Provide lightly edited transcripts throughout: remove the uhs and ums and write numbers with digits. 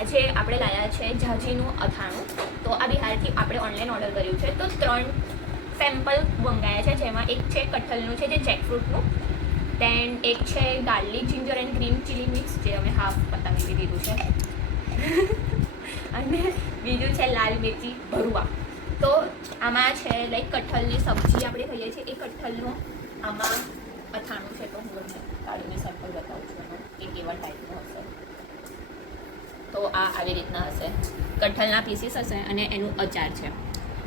આજે આપણે લાવ્યા છે જાજીનું અથાણું. તો આ બિહારથી આપણે ઓનલાઈન ઓર્ડર કર્યું છે. તો 3 સેમ્પલ મંગાવ્યા છે, જેમાં એક છે કઠલનું છે, જે જેકફ્રૂટનું. દેન એક છે garlic ginger and green chilli mix, જે અમે હાફ પતાવી દીધું છે. અને બીજું છે લાલ મિરચી ભરવા. તો આમાં છે લાઈક કઠલની સબ્જી આપણે ખાઈએ છીએ, એ કઠલનું આમાં અથાણું છે. તો હું તમને કાઢીને સેમ્પલ બતાવું છું એનું કે કેવા ટાઈપનું હશે. તો આ આવી રીતના હશે, કઠલના પીસીસ હશે અને એનું અચાર છે.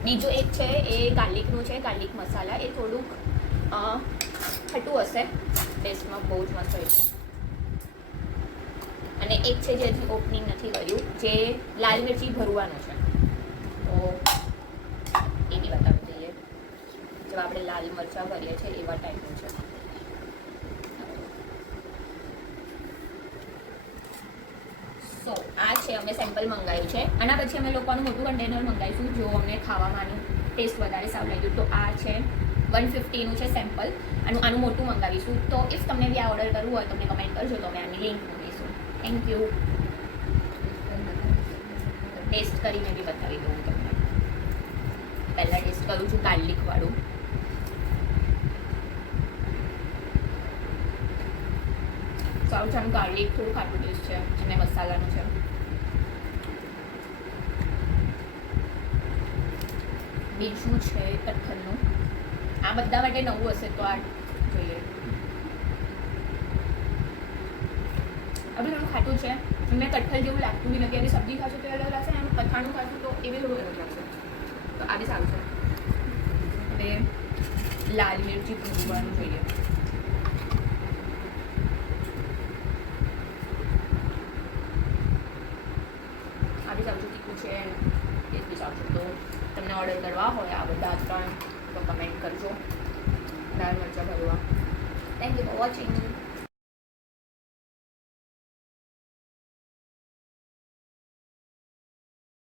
બીજું એક છે એ ગાર્લિકનું છે, ગાર્લિક મસાલા. એ થોડુંક ખટું હશે, ટેસ્ટમાં બહુ જ મસ્ત હોય છે. અને એક છે જે હજી ઓપનિંગ નથી કર્યું, જે લાલ મિરચી ભરવાનું છે. તો એ બી બતાવી દઈએ. જો આપણે લાલ મરચાં ભરીએ છીએ એવા ટાઈપનું છે. સો આ છે, અમે સેમ્પલ મંગાવ્યું છે. આના પછી અમે લોકોનું મોટું કન્ટેનર મંગાવીશું, જો અમને ખાવામાં ટેસ્ટ વધારે સારું લાગ્યું. તો આ છે 150નું છે સેમ્પલ. આનું મોટું મંગાવીશું. તો ઇફ તમને બી આ ઓર્ડર કરવું હોય તો તમને કમેન્ટ કરજો, તો અમે આની લિંક મૂકીશું. Thank you. ટેસ્ટ કરીને બી બતાવી દઉં તમને. પહેલાં ટેસ્ટ કરું છું ગાર્લિકવાળું. સારું છે, આમ ગાર્લિક થોડું ખાટું ટેસ્ટ છે અને મસાલાનું છે. બીજું છે કઠલનું. આ બધા માટે નવું હશે, તો આ જોઈએ. આપણે થોડું ખાટું છે. મેં કઠલ જેવું લાગતું બી નથી. એની સબ્જી ખાશું તો અલગ લાગશે, એમ અથાણું ખાશું તો એ બી થોડું અલગ લાગશે. તો આ બી સારું છે. હવે લાલ મિરચી ભૂનવાનું જોઈએ. આ બી સારું તીખું છે, એ બી સારું છે. તો તમને ઓર્ડર કરવા હોય આ બધા 3 તો કમેન્ટ કરજો. લાલ મરચાં ભરવા. Thank you for watching.